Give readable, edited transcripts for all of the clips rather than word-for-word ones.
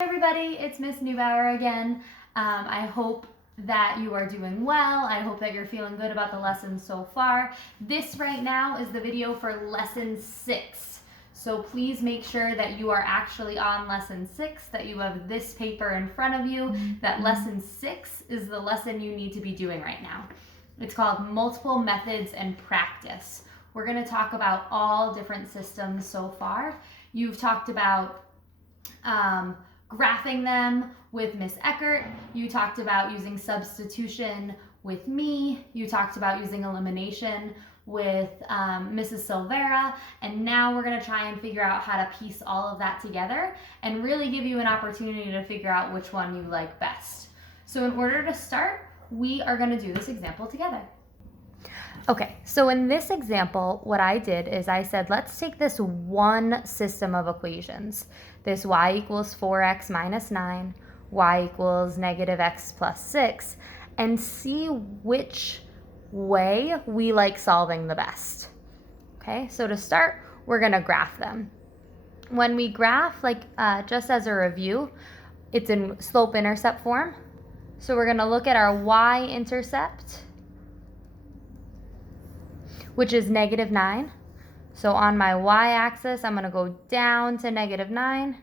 Hey everybody, it's Miss Neubauer again. I hope that you are doing well. I hope that you're feeling good about the lesson so far. This right now is the video for lesson 6. So please make sure that you are actually on lesson 6, that you have this paper in front of you, that lesson 6 is the lesson you need to be doing right now. It's called Multiple Methods and Practice. We're going to talk about all different systems so far. You've talked about graphing them with Miss Eckert. You talked about using substitution with me. You talked about using elimination with Mrs. Silvera. And now we're going to try and figure out how to piece all of that together and really give you an opportunity to figure out which one you like best. So in order to start, we are going to do this example together. Okay, so in this example, what I did is I said, let's take this one system of equations. This y equals 4x minus 9, y equals negative x plus 6, and see which way we like solving the best. Okay, so to start, we're going to graph them. When we graph, just as a review, it's in slope-intercept form. So we're going to look at our y-intercept, which is negative 9. So on my y-axis, I'm going to go down to negative 9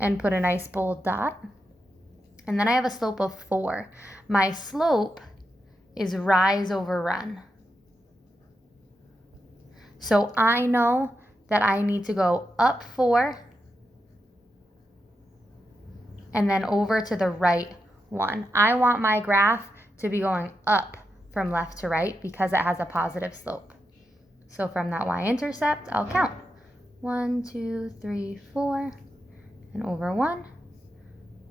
and put a nice bold dot. And then I have a slope of 4. My slope is rise over run. So I know that I need to go up 4 and then over to the right 1. I want my graph to be going up from left to right because it has a positive slope. So from that y-intercept, I'll count 1, 2, 3, 4, and over 1.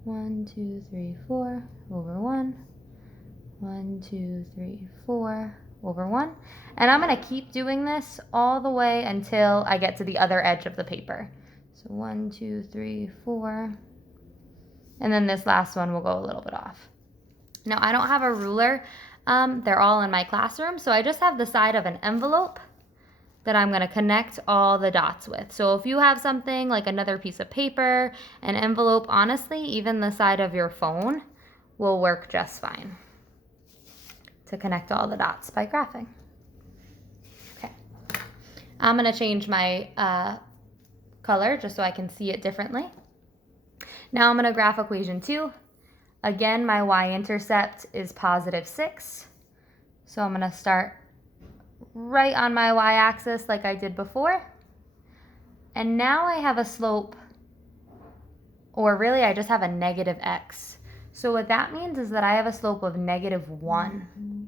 1, 2, 3, 4, over 1. 1, 2, 3, 4, over 1. And I'm going to keep doing this all the way until I get to the other edge of the paper. So 1, 2, 3, 4. And then this last one will go a little bit off. Now I don't have a ruler. They're all in my classroom, so I just have the side of an envelope that I'm going to connect all the dots with. So if you have something like another piece of paper, an envelope, honestly, even the side of your phone will work just fine to connect all the dots by graphing. Okay, I'm going to change my color just so I can see it differently. Now I'm going to graph equation 2. Again, my y-intercept is positive 6. So I'm going to start right on my y-axis like I did before. And now I have a slope, or really I just have a negative x. So what that means is that I have a slope of negative 1.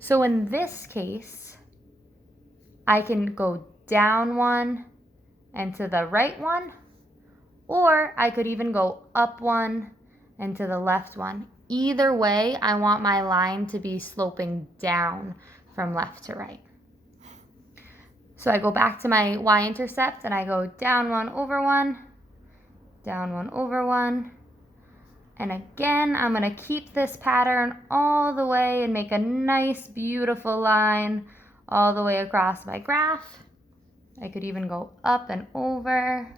So in this case, I can go down 1 and to the right 1, or I could even go up 1 and to the left 1. Either way, I want my line to be sloping down from left to right. So I go back to my y-intercept and I go down 1 over 1, down 1 over 1. And again, I'm going to keep this pattern all the way and make a nice, beautiful line all the way across my graph. I could even go up and over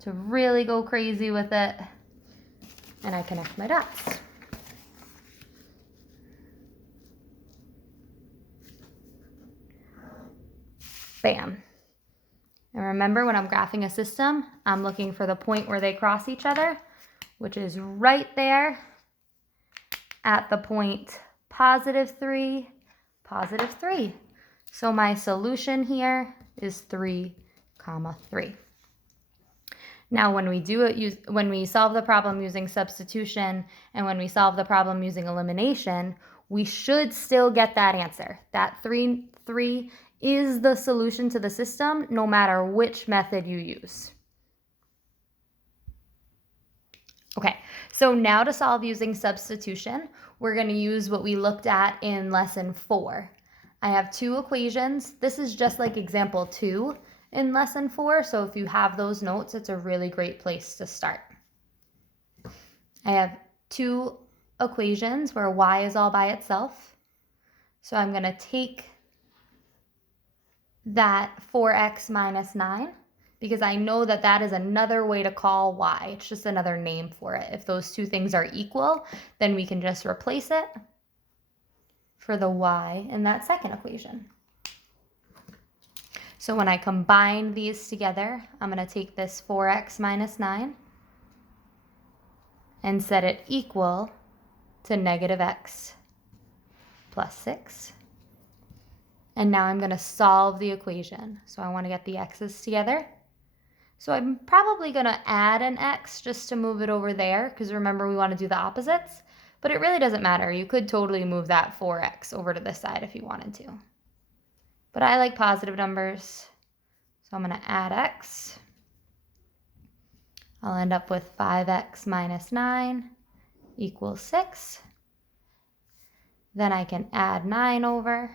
to really go crazy with it. And I connect my dots. Bam. And remember, when I'm graphing a system, I'm looking for the point where they cross each other, which is right there at the point positive 3, positive 3. So my solution here is 3, 3. Now, when we solve the problem using substitution and when we solve the problem using elimination, we should still get that answer. That 3 is the solution to the system, no matter which method you use. Okay, so now to solve using substitution, we're going to use what we looked at in lesson 4. I have 2 equations. This is just like example 2 in lesson 4, so if you have those notes, it's a really great place to start. I have 2 equations where y is all by itself. So I'm going to take that 4x minus 9 because I know that that is another way to call y. It's just another name for it. If those two things are equal, then we can just replace it for the y in that second equation. So when I combine these together, I'm going to take this 4x minus 9 and set it equal to negative x plus 6. And now I'm going to solve the equation. So I want to get the x's together. So I'm probably going to add an x just to move it over there, because remember we want to do the opposites. But it really doesn't matter. You could totally move that 4x over to this side if you wanted to. But I like positive numbers, so I'm going to add x. I'll end up with 5x minus 9 equals 6. Then I can add 9 over.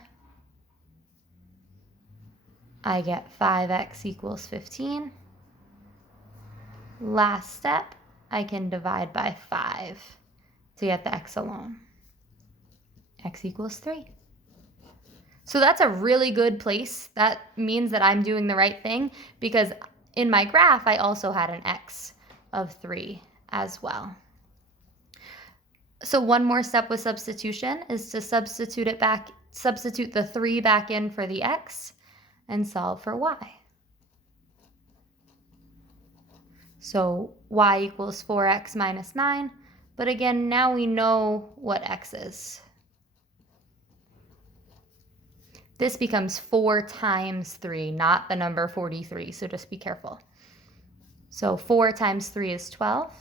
I get 5x equals 15. Last step, I can divide by 5 to get the x alone. X equals 3. So that's a really good place. That means that I'm doing the right thing, because in my graph, I also had an x of 3 as well. So one more step with substitution is to substitute the 3 back in for the x and solve for y. So y equals 4x minus 9, but again, now we know what x is. This becomes 4 times 3, not the number 43, so just be careful. So 4 times 3 is 12.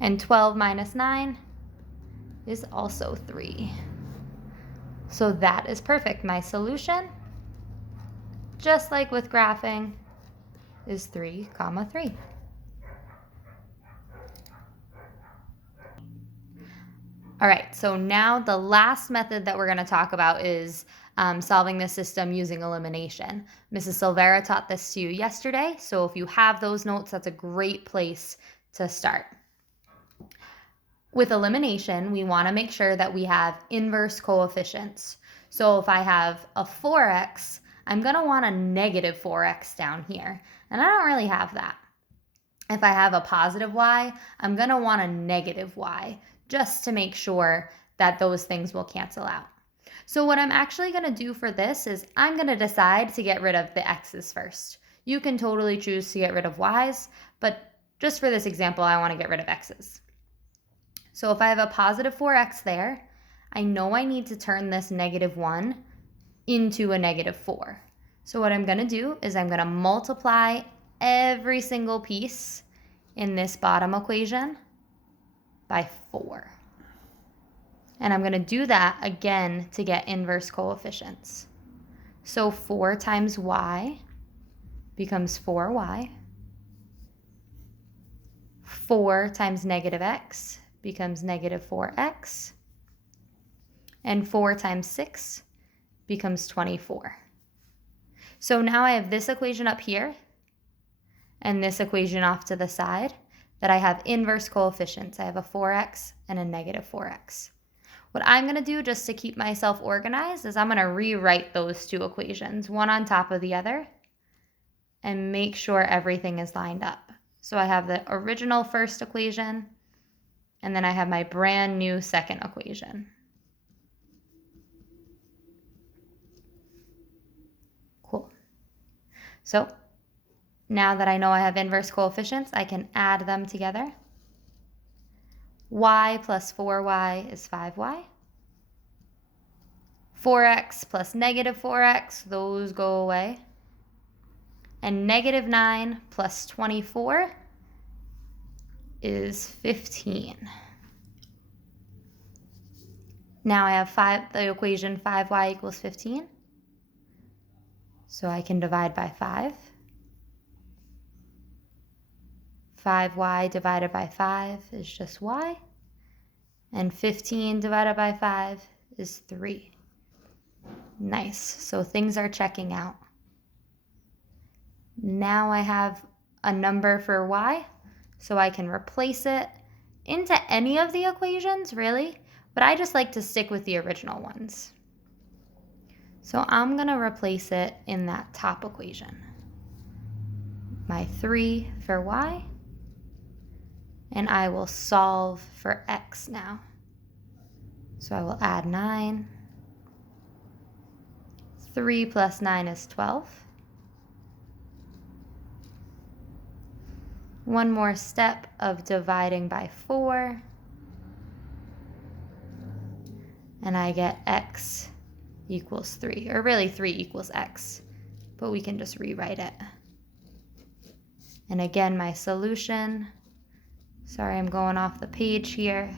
And 12 minus 9 is also 3. So that is perfect. My solution, just like with graphing, is 3, 3. All right, so now the last method that we're going to talk about is solving the system using elimination. Mrs. Silvera taught this to you yesterday, so if you have those notes, that's a great place to start. With elimination, we want to make sure that we have inverse coefficients. So if I have a 4x, I'm going to want a negative 4x down here, and I don't really have that. If I have a positive y, I'm going to want a negative y, just to make sure that those things will cancel out. So what I'm actually going to do for this is I'm going to decide to get rid of the x's first. You can totally choose to get rid of y's, but just for this example, I want to get rid of x's. So if I have a positive 4x there, I know I need to turn this negative 1 into a negative 4. So what I'm going to do is I'm going to multiply every single piece in this bottom equation by 4. And I'm going to do that again to get inverse coefficients. So 4 times y becomes 4y. 4 times negative x becomes negative 4x. And 4 times 6 becomes 24. So now I have this equation up here and this equation off to the side that I have inverse coefficients. I have a 4x and a negative 4x. What I'm going to do just to keep myself organized is I'm going to rewrite those two equations, one on top of the other, and make sure everything is lined up. So I have the original first equation, and then I have my brand new second equation. Cool. So now that I know I have inverse coefficients, I can add them together. Y plus 4y is 5y. 4x plus negative 4x, those go away. And negative 9 plus 24 is 15. Now I have the equation 5y equals 15. So I can divide by 5. 5y divided by 5 is just y. And 15 divided by 5 is 3. Nice. So things are checking out. Now I have a number for y, so I can replace it into any of the equations, really, but I just like to stick with the original ones. So I'm going to replace it in that top equation. My 3 for y, and I will solve for x now. So I will add 9. 3 plus 9 is 12. One more step of dividing by 4. And I get x equals 3, or really 3 equals x, but we can just rewrite it. And again, my solution, sorry, I'm going off the page here,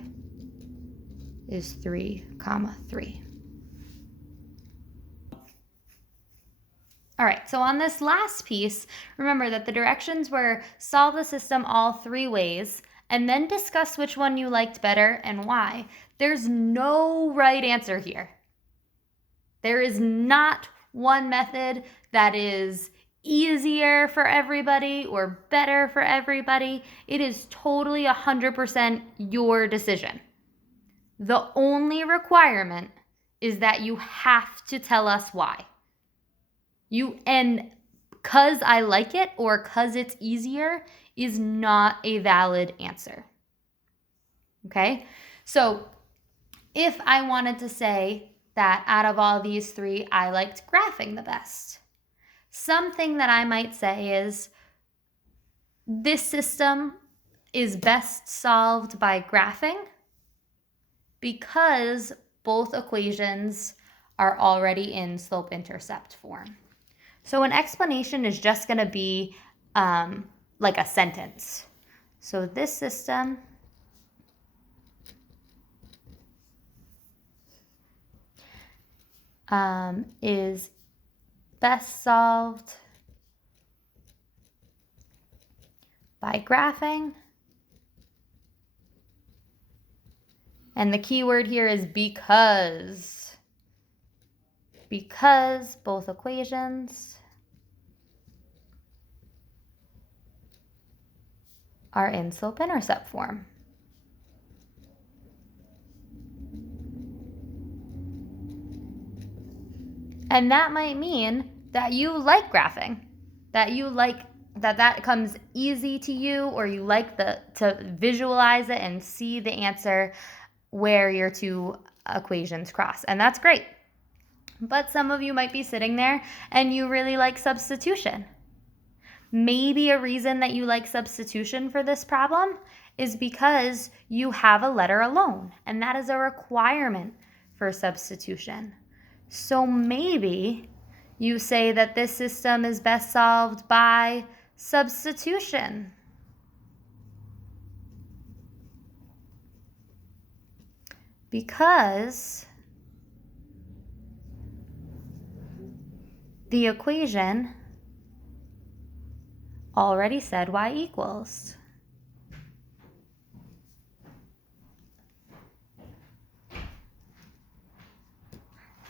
is 3, 3. All right, so on this last piece, remember that the directions were solve the system all 3 ways, and then discuss which one you liked better and why. There's no right answer here. There is not one method that is easier for everybody or better for everybody. It is totally 100% your decision. The only requirement is that you have to tell us why. And cause I like it or cause it's easier is not a valid answer. Okay? So if I wanted to say that out of all these 3, I liked graphing the best, something that I might say is this system is best solved by graphing because both equations are already in slope-intercept form. So an explanation is just going to be like a sentence. So this system is best solved by graphing. And the key word here is because. Because both equations are in slope-intercept form. And that might mean that you like graphing, that you like that comes easy to you, or you like to visualize it and see the answer where your 2 equations cross. And that's great. But some of you might be sitting there and you really like substitution. Maybe a reason that you like substitution for this problem is because you have a letter alone, and that is a requirement for substitution. So maybe you say that this system is best solved by substitution. Because the equation already said y equals.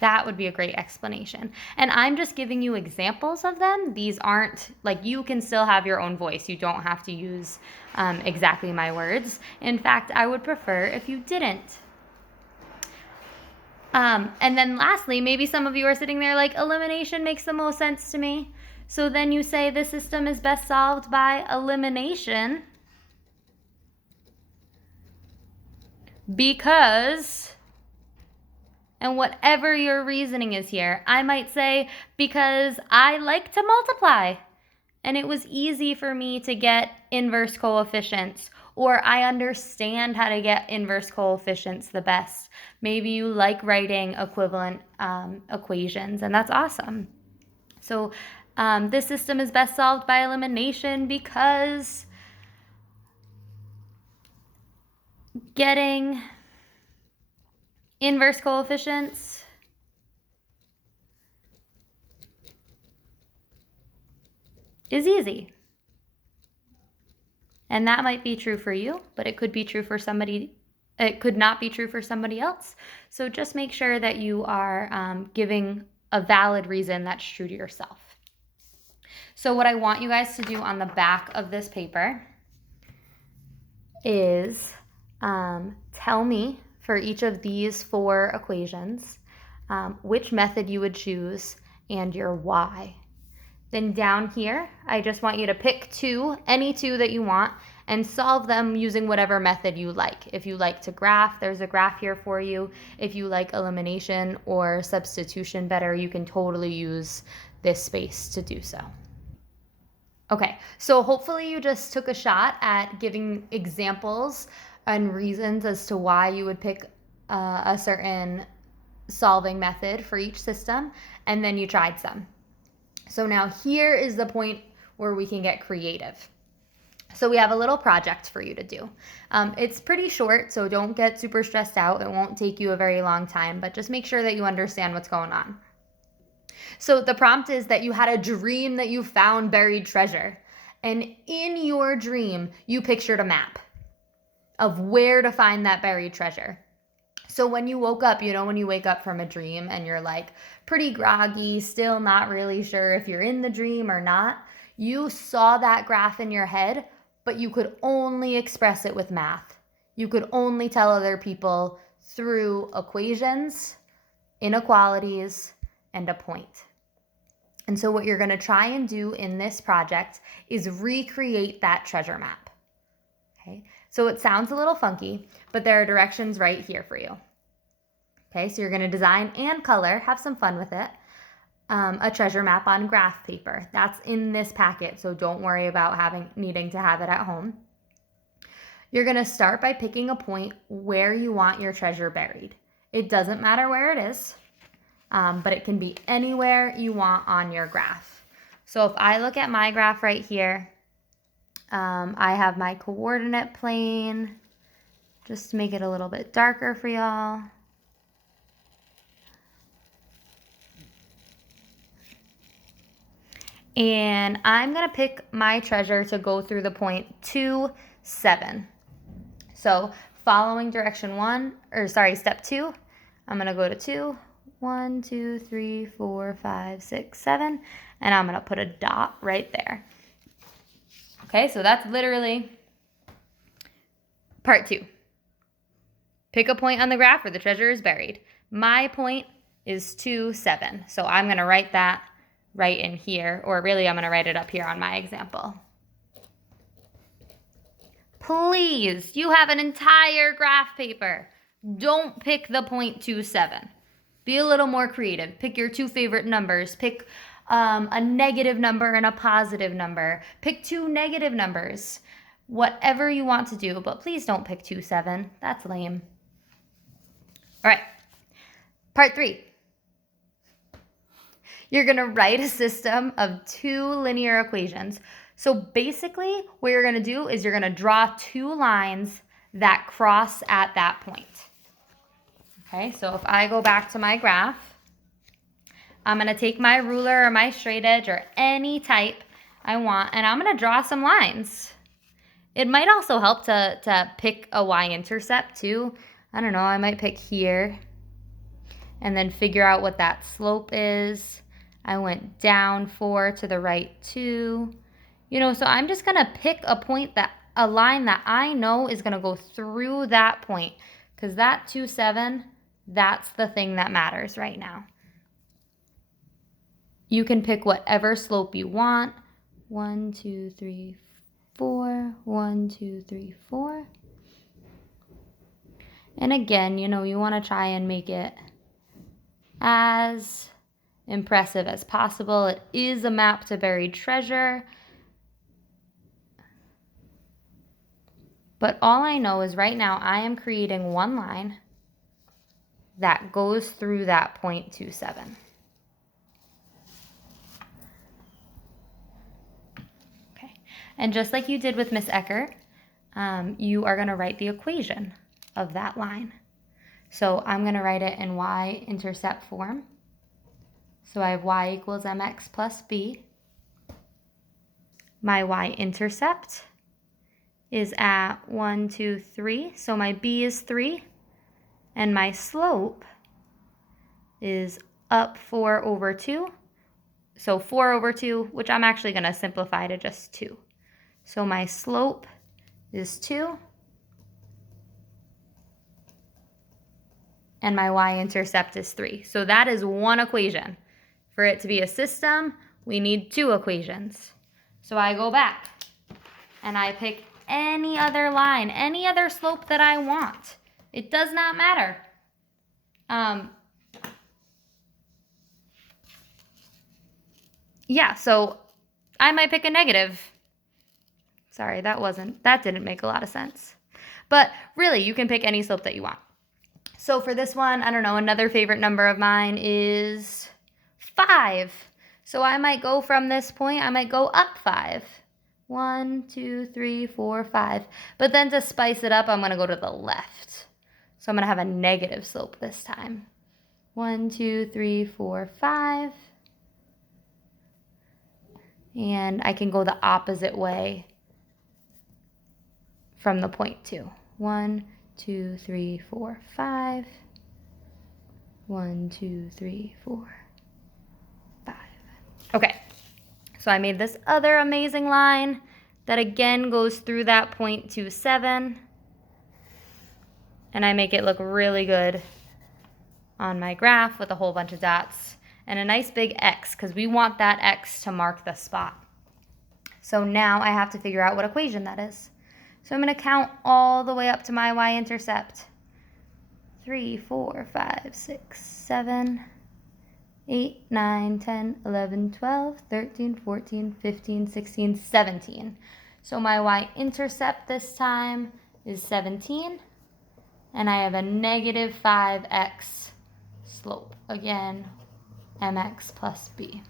That would be a great explanation. And I'm just giving you examples of them. These aren't, like, you can still have your own voice. You don't have to use exactly my words. In fact, I would prefer if you didn't. And then lastly, maybe some of you are sitting there like, elimination makes the most sense to me. So then you say the system is best solved by elimination because, and whatever your reasoning is here, I might say because I like to multiply and it was easy for me to get inverse coefficients, or I understand how to get inverse coefficients the best. Maybe you like writing equivalent equations, and that's awesome. So this system is best solved by elimination because getting inverse coefficients is easy. And that might be true for you, but it could be true for somebody. It could not be true for somebody else. So just make sure that you are giving a valid reason that's true to yourself. So what I want you guys to do on the back of this paper is tell me for each of these 4 equations which method you would choose, and your why. Then down here, I just want you to pick any two that you want, and solve them using whatever method you like. If you like to graph, there's a graph here for you. If you like elimination or substitution better, you can totally use this space to do so. Okay, so hopefully you just took a shot at giving examples and reasons as to why you would pick a certain solving method for each system, and then you tried some. So now here is the point where we can get creative. So we have a little project for you to do. It's pretty short, so don't get super stressed out. It won't take you a very long time, but just make sure that you understand what's going on. So the prompt is that you had a dream that you found buried treasure. And in your dream, you pictured a map of where to find that buried treasure. So when you woke up, when you wake up from a dream and you're like pretty groggy, still not really sure if you're in the dream or not, you saw that graph in your head, but you could only express it with math. You could only tell other people through equations, inequalities, and a point. And so what you're going to try and do in this project is recreate that treasure map. Okay, so it sounds a little funky, but there are directions right here for you. Okay, so you're going to design and color, have some fun with it, a treasure map on graph paper. That's in this packet, so don't worry about needing to have it at home. You're going to start by picking a point where you want your treasure buried. It doesn't matter where it is, but it can be anywhere you want on your graph. So if I look at my graph right here, I have my coordinate plane, just to make it a little bit darker for y'all. And I'm going to pick my treasure to go through the point 2, 7. So following step 2, I'm going to go to 2, 1, 2, 3, 4, 5, 6, 7, and I'm going to put a dot right there. Okay, so that's literally part 2. Pick a point on the graph where the treasure is buried. My point is 2, 7. So I'm going to write that right in here, or really I'm going to write it up here on my example. Please, you have an entire graph paper. Don't pick the 0.27. Be a little more creative. Pick your 2 favorite numbers. Pick a negative number and a positive number. Pick 2 negative numbers. Whatever you want to do, but please don't pick 2, 7. That's lame. All right, part 3. You're going to write a system of 2 linear equations. So basically, what you're going to do is you're going to draw 2 lines that cross at that point. Okay, so if I go back to my graph, I'm going to take my ruler or my straight edge or any type I want, and I'm going to draw some lines. It might also help to pick a y-intercept too. I don't know, I might pick here and then figure out what that slope is. I went down 4 to the right 2. So I'm just going to pick a line that I know is going to go through that point, because that 2, 7, that's the thing that matters right now. You can pick whatever slope you want. 1, 2, 3, 4. 1, 2, 3, 4. And again, you want to try and make it as impressive as possible. It is a map to buried treasure. But all I know is right now I am creating one line that goes through that 0.27. Okay, and just like you did with Miss Eckert, you are going to write the equation of that line. So I'm going to write it in y-intercept form. So I have y equals mx plus b. My y-intercept is at 1, 2, 3. So my b is 3. And my slope is up 4 over 2. So 4 over 2, which I'm actually going to simplify to just 2. So my slope is 2. and my y-intercept is 3. So that is one equation. For it to be a system, we need 2 equations. So I go back and I pick any other line, any other slope that I want. It does not matter. Yeah, so I might pick a negative. Sorry, that didn't make a lot of sense. But really, you can pick any slope that you want. So for this one, I don't know, another favorite number of mine is 5. So I might go from this point, I might go up 5. 1, 2, 3, 4, 5. But then to spice it up, I'm going to go to the left. So I'm going to have a negative slope this time. 1, 2, 3, 4, 5. And I can go the opposite way from the point 2. 1, 2, 3, 4, 5. 1, 2, 3, 4, 5. Okay, so I made this other amazing line that again goes through that point 2, 7. And I make it look really good on my graph with a whole bunch of dots and a nice big X because we want that X to mark the spot. So now I have to figure out what equation that is. So I'm going to count all the way up to my y-intercept. 3, 4, 5, 6, 7, 8, 9, 10, 11, 12, 13, 14, 15, 16, 17. So my y-intercept this time is 17. And I have a negative 5x slope. Again, mx plus b.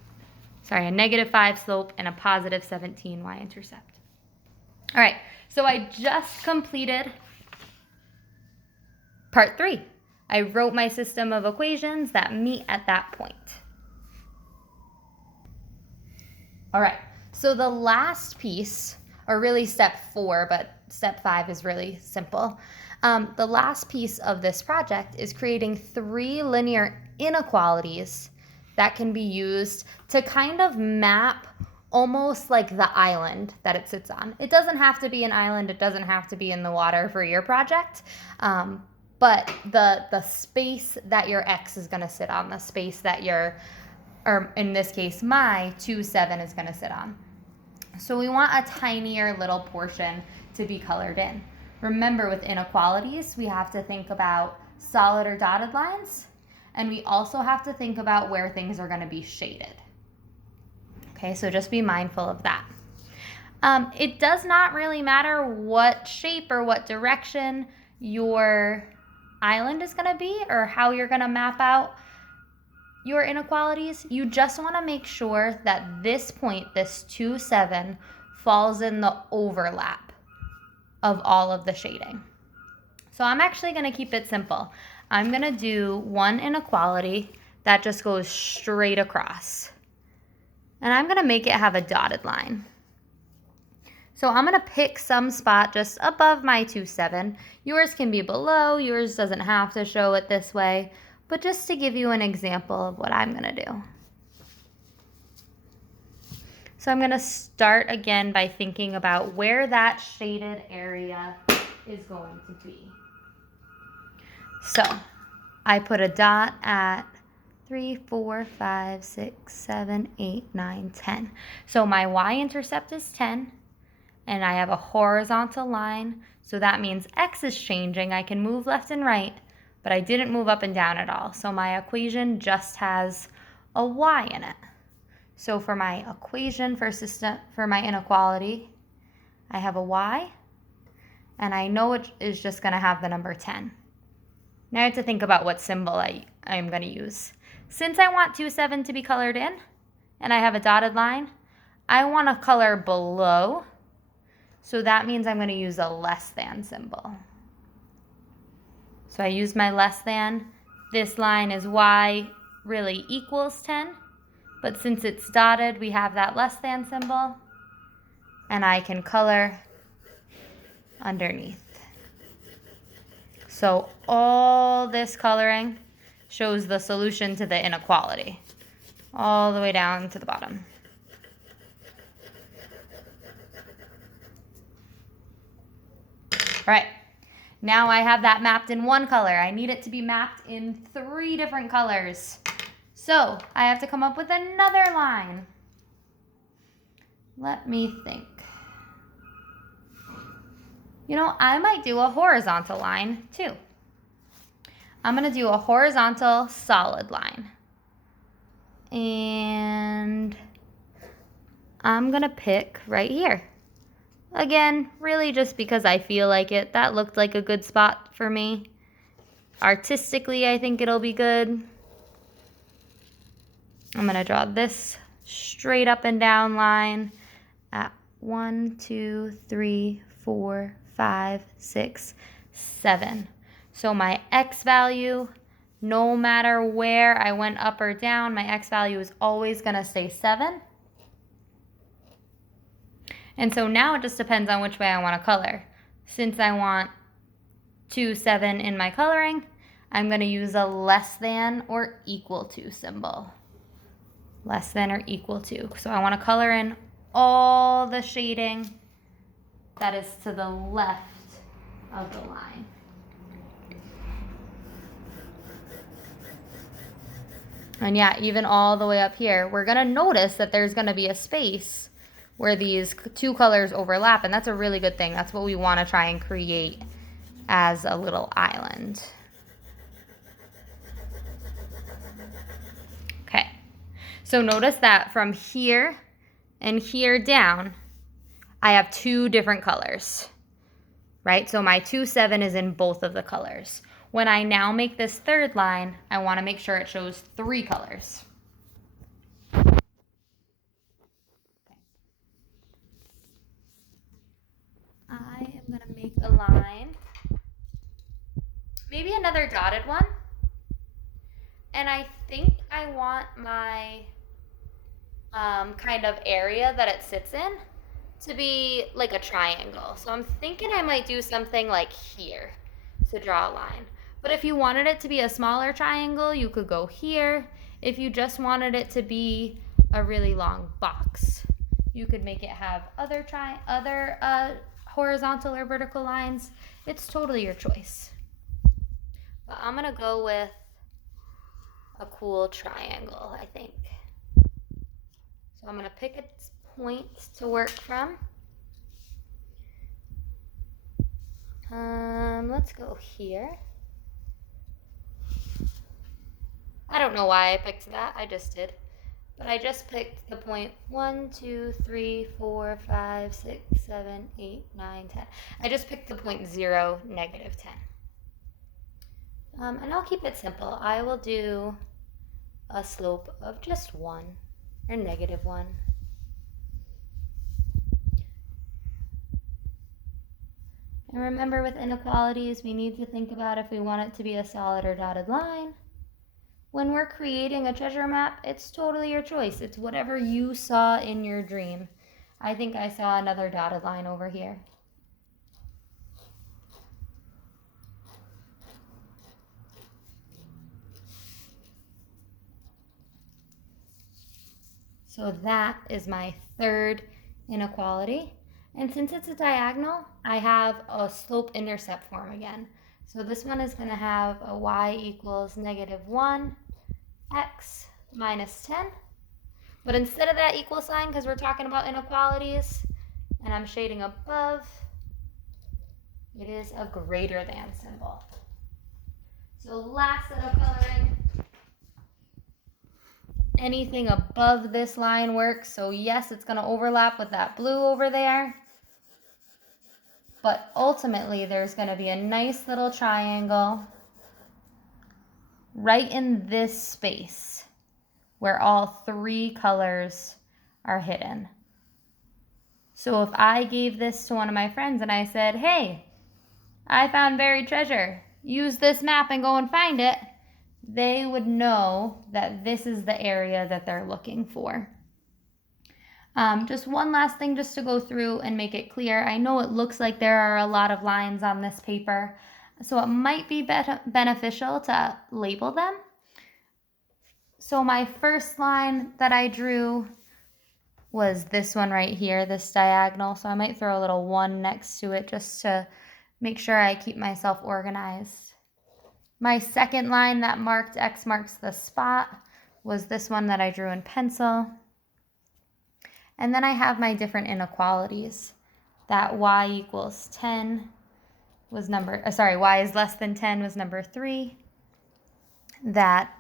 Sorry, a negative 5 slope and a positive 17 y-intercept. All right, so I just completed part 3. I wrote my system of equations that meet at that point. All right, so the last piece, or really step 4, but step 5 is really simple. The last piece of this project is creating 3 linear inequalities that can be used to kind of map almost like the island that it sits on. It doesn't have to be an island. It doesn't have to be in the water for your project. But the space that your X is going to sit on, the space that or in this case, my 2, 7 is going to sit on. So we want a tinier little portion to be colored in. Remember, with inequalities, we have to think about solid or dotted lines, and we also have to think about where things are going to be shaded. Okay, so just be mindful of that. It does not really matter what shape or what direction your island is going to be or how you're going to map out your inequalities. You just want to make sure that this point, this 2, 7, falls in the overlap of all of the shading. So I'm actually going to keep it simple. I'm going to do one inequality that just goes straight across. And I'm going to make it have a dotted line. So I'm going to pick some spot just above my 2, 7. Yours can be below. Yours doesn't have to show it this way. But just to give you an example of what I'm going to do. So I'm going to start again by thinking about where that shaded area is going to be. So I put a dot at 3, 4, 5, 6, 7, 8, 9, 10. So my y-intercept is 10, and I have a horizontal line. So that means X is changing. I can move left and right, but I didn't move up and down at all. So my equation just has a y in it. So for my equation for my inequality, I have a y, and I know it is just going to have the number 10. Now I have to think about what symbol I'm going to use. Since I want 2, 7 to be colored in, and I have a dotted line, I want to color below, so that means I'm going to use a less than symbol. So I use my less than. This line is y really equals 10. But since it's dotted, we have that less than symbol, and I can color underneath. So all this coloring shows the solution to the inequality, all the way down to the bottom. All right, Now I have that mapped in one color. I need it to be mapped in 3 different colors. So I have to come up with another line. Let me think. You know, I might do a horizontal line too. I'm going to do a horizontal solid line. And I'm going to pick right here. Again, really just because I feel like it. That looked like a good spot for me. Artistically, I think it'll be good. I'm going to draw this straight up and down line at 1, 2, 3, 4, 5, 6, 7. So my x value, no matter where I went up or down, my x value is always going to stay 7. And so now it just depends on which way I want to color. Since I want 2, 7 in my coloring, I'm going to use a less than or equal to symbol. Less than or equal to. So I want to color in all the shading that is to the left of the line. And yeah, even all the way up here, we're going to notice that there's going to be a space where these 2 colors overlap, and that's a really good thing. That's what we want to try and create as a little island. Okay, so notice that from here and here down, I have 2 different colors, right? So my 2, 7 is in both of the colors. When I now make this 3rd line, I want to make sure it shows 3 colors. I am going to make a line, maybe another dotted one. And I think I want my kind of area that it sits in to be like a triangle. So I'm thinking I might do something like here to draw a line. But if you wanted it to be a smaller triangle, you could go here. If you just wanted it to be a really long box, you could make it have other horizontal or vertical lines. It's totally your choice. But I'm gonna go with a cool triangle, I think. So I'm gonna pick a point to work from. Let's go here. I don't know why I picked that, I just did. But I just picked the point 1, 2, 3, 4, 5, 6, 7, 8, 9, 10. I just picked the point 0, negative 10. And I'll keep it simple. I will do a slope of just 1 or negative 1. And remember, with inequalities, we need to think about if we want it to be a solid or dotted line. When we're creating a treasure map, it's totally your choice. It's whatever you saw in your dream. I think I saw another dotted line over here. So that is my 3rd inequality. And since it's a diagonal, I have a slope-intercept form again. So this one is going to have a y equals negative 1, x minus 10. But instead of that equal sign, because we're talking about inequalities, and I'm shading above, it is a greater than symbol. So last set of coloring. Anything above this line works. So yes, it's going to overlap with that blue over there. But ultimately, there's going to be a nice little triangle right in this space where all 3 colors are hidden. So if I gave this to one of my friends and I said, hey, I found buried treasure, use this map and go and find it, they would know that this is the area that they're looking for. Just one last thing just to go through and make it clear. I know it looks like there are a lot of lines on this paper, so it might be beneficial to label them. So my first line that I drew was this one right here, this diagonal. So I might throw a little 1 next to it just to make sure I keep myself organized. My second line that marked X marks the spot was this one that I drew in pencil. And then I have my different inequalities. That y equals 10 was y is less than 10 was number 3. That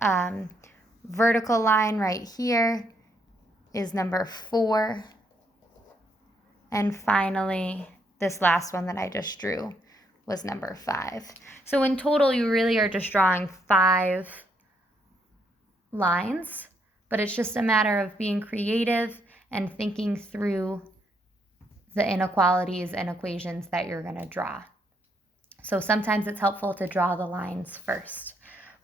vertical line right here is number 4. And finally, this last one that I just drew was number 5. So in total, you really are just drawing 5 lines, but it's just a matter of being creative and thinking through the inequalities and equations that you're going to draw. So sometimes it's helpful to draw the lines first.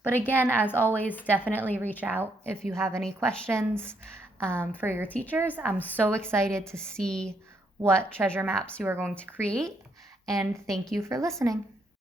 But again, as always, definitely reach out if you have any questions for your teachers. I'm so excited to see what treasure maps you are going to create, and thank you for listening.